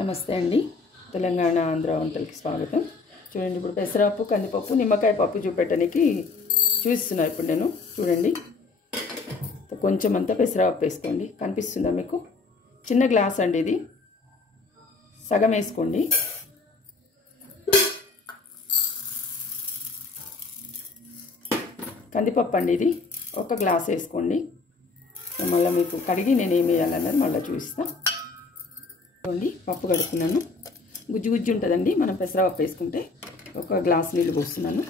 నమస్తే అండి. తెలంగాణ ఆంధ్ర వంటలకి స్వాగతం. చూడండి, ఇప్పుడు పెసరపప్పు, కందిపప్పు, నిమ్మకాయ పప్పు చూపెట్టడానికి చూపిస్తున్నా. ఇప్పుడు నేను చూడండి, కొంచెం అంతా పెసరపప్పు వేసుకోండి. కనిపిస్తుందా మీకు? చిన్న గ్లాస్ అండి, ఇది సగం వేసుకోండి. కందిపప్పు అండి, ఇది ఒక గ్లాస్ వేసుకోండి. మళ్ళీ మీకు కడిగి నేను ఏమి వేయాలన్నది మళ్ళీ చూపిస్తాను. చూడండి, పప్పు కడుక్కున్నాను. గుజ్జు గుజ్జు ఉంటుందండి. మనం పెసరపప్పు వేసుకుంటే ఒక గ్లాస్ నీళ్ళు పోస్తున్నాను,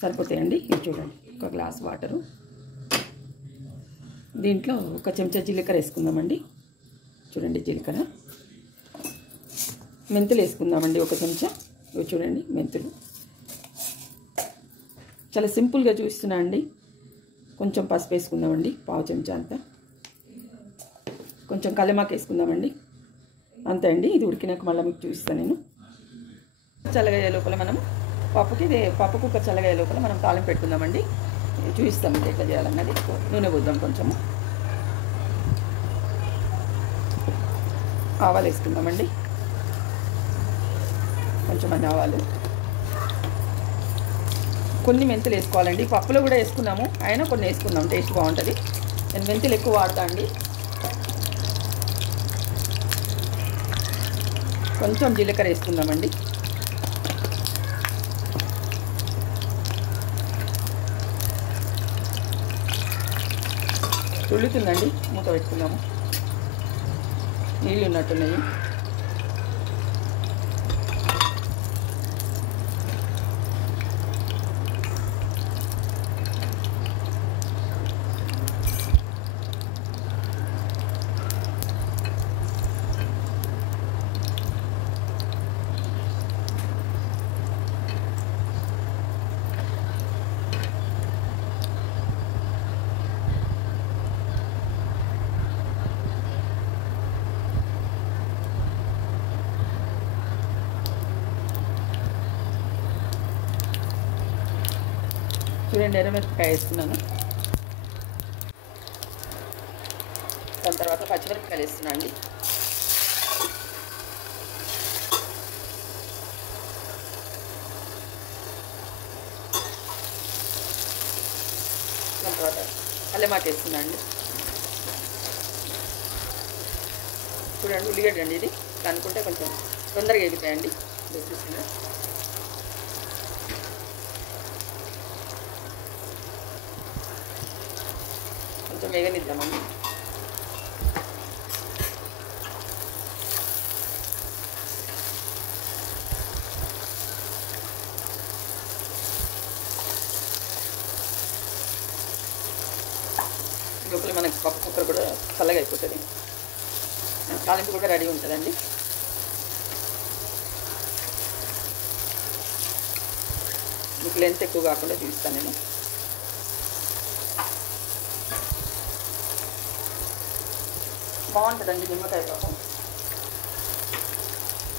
సరిపోతాయండి. ఇది చూడండి, ఒక గ్లాస్ వాటరు. దీంట్లో ఒక చెంచా జీలకర్ర వేసుకుందామండి. చూడండి, జీలకర్ర. మెంతులు వేసుకుందామండి, ఒక చెంచా. ఇవి చూడండి, మెంతులు. చాలా సింపుల్గా చూస్తున్నా అండి. కొంచెం పసుపు వేసుకుందామండి, పావు చెంచా అంతా. కొంచెం కల్లెమాకు వేసుకుందామండి, అంతే అండి. ఇది ఉడికినాక మళ్ళీ మీకు చూపిస్తాను నేను. చల్లగయ్యే లోపల మనం పప్పు కుక్కర్ చల్లగయ్యే లోపల మనం తాలింపు పెట్టుకుందామండి. చూపిస్తామండి ఎట్లా చేయాలన్నది. నూనె పోద్దాం కొంచెము. ఆవాలు వేసుకుందామండి, కొంచెం ఆవాలు. కొన్ని మెంతులు వేసుకోవాలండి. పప్పులో కూడా వేసుకున్నాము, అయినా కొన్ని వేసుకుందాం, టేస్ట్ బాగుంటుంది. నేను మెంతులు ఎక్కువ వాడతా అండి. కొంచెం జీలకర్ర వేసుకుందామండి. తుళ్ళుతుందండి, మూత పెట్టుకుందాము. నీళ్ళు ఉన్నట్టున్నాయి. చూడండి, ఎర్రమిరపకాయ వేస్తున్నాను. దాని తర్వాత పచ్చిమిరపకాయలు వేస్తున్నాను అండి. దాని తర్వాత కల్లెమాకు వేస్తున్నాను అండి. చూడండి, ఉల్లిగడ్డ అండి, ఇది అనుకుంటే కొంచెం తొందరగా ఎగిపోయండి. చూస్తున్నా. కొంచెం వేగనిద్దామండి. లోపల మనకి పప్పు కుక్కర్ కూడా చల్లగా అయిపోతుంది. తాలింపు కూడా రెడీ ఉంటుందండి. మీకు లెంత్ ఎక్కువ కాకుండా చూపిస్తాను నేను. బాగుంటుందండి నిమ్మకాయ పప్పు.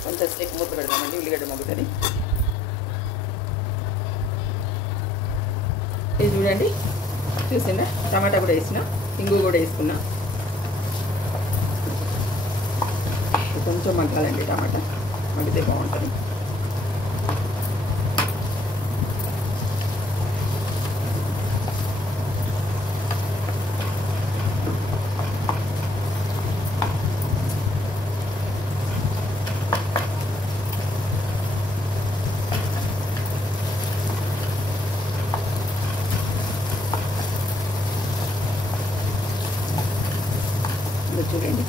కొంచెం సేపు మూత పెడదామండి, ఉల్లిగడ్డ మగ్గుతుంది. ఇది చూడండి, చూసిందా? టమాటా కూడా వేసిన, ఇంగు కూడా వేసుకున్నా. కొంచెం మగ్గాలండి, టమాటా మగ్గితే బాగుంటుంది. చూడండి,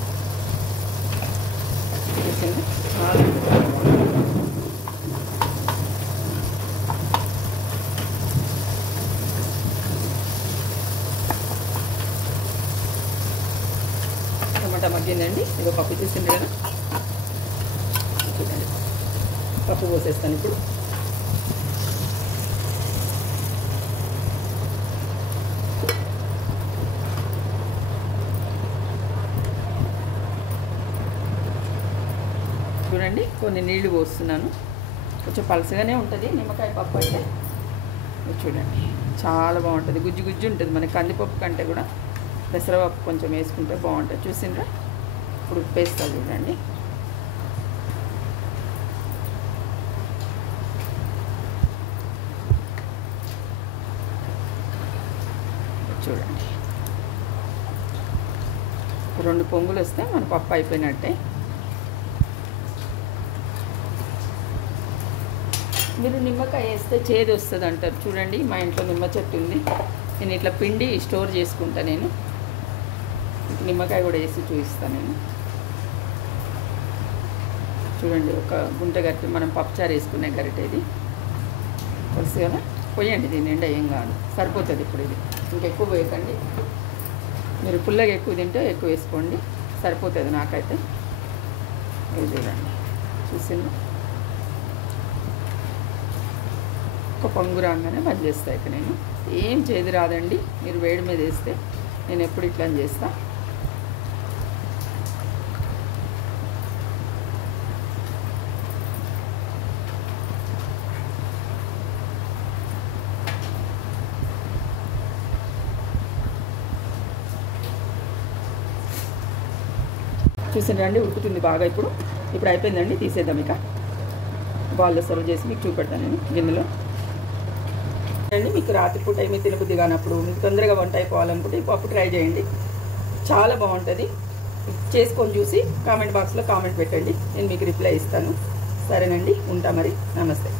టమాటా మగ్గిందండి. ఇదో పప్పు తీసింది కదా. చూడండి, పప్పు పోసేస్తాను ఇప్పుడు. చూడండి, కొన్ని నీళ్లు పోస్తున్నాను. కొంచెం పలసగానే ఉంటుంది నిమ్మకాయ పప్పు అంటే. చూడండి, చాలా బాగుంటుంది. గుజ్జు గుజ్జు ఉంటుంది. మన కందిపప్పు కంటే కూడా పెసరపప్పు కొంచెం వేసుకుంటే బాగుంటుంది. చూసిండ్రా? ఇప్పుడు ఉప్పు వేస్తా చూడండి. పొంగులు వస్తే మన పప్పు అయిపోయినట్టే. మీరు నిమ్మకాయ వేస్తే చేదు వస్తుంది అంటారు. చూడండి, మా ఇంట్లో నిమ్మ చెట్టు ఉంది. నేను ఇట్లా పిండి స్టోర్ చేసుకుంటా. నేను నిమ్మకాయ కూడా వేసి చూపిస్తాను. నేను చూడండి, ఒక గుంట గరిటె, మనం పప్పుచారు వేసుకునే గరిటె ఇది తెలుసు కదా. పోయండి, దీని నిండా ఏం కాదు, సరిపోతుంది. ఇప్పుడు ఇది ఇంకెక్కువ పోయకండి. మీరు పుల్లగా ఎక్కువ తింటే ఎక్కువ వేసుకోండి, సరిపోతుంది నాకైతే. ఇది చూడండి, చూసింది ఒక పొంగు రాగానే బంద్ చేస్తాను. ఇక నేను ఏం చేదు రాదండి. మీరు వేడి మీద వేస్తే నేను ఎప్పుడు ఇట్లా చేస్తా. చూసారండి, ఉడుకుతుంది బాగా. ఇప్పుడు అయిపోయిందండి, తీసేద్దాం. ఇక బాల్లో సర్వ్ చేసి మీకు చూపెడతాను నేను గిన్నెలో. అండి, మీకు రాత్రిపూట ఏమీ తినబుద్ధి కానప్పుడు, మీకు తొందరగా వంట అయిపోవాలనుకుంటే ఈ పప్పు ట్రై చేయండి, చాలా బాగుంటుంది. చేసుకొని చూసి కామెంట్ బాక్స్లో కామెంట్ పెట్టండి, నేను మీకు రిప్లై ఇస్తాను. సరేనండి, ఉంటా మరి. నమస్తే.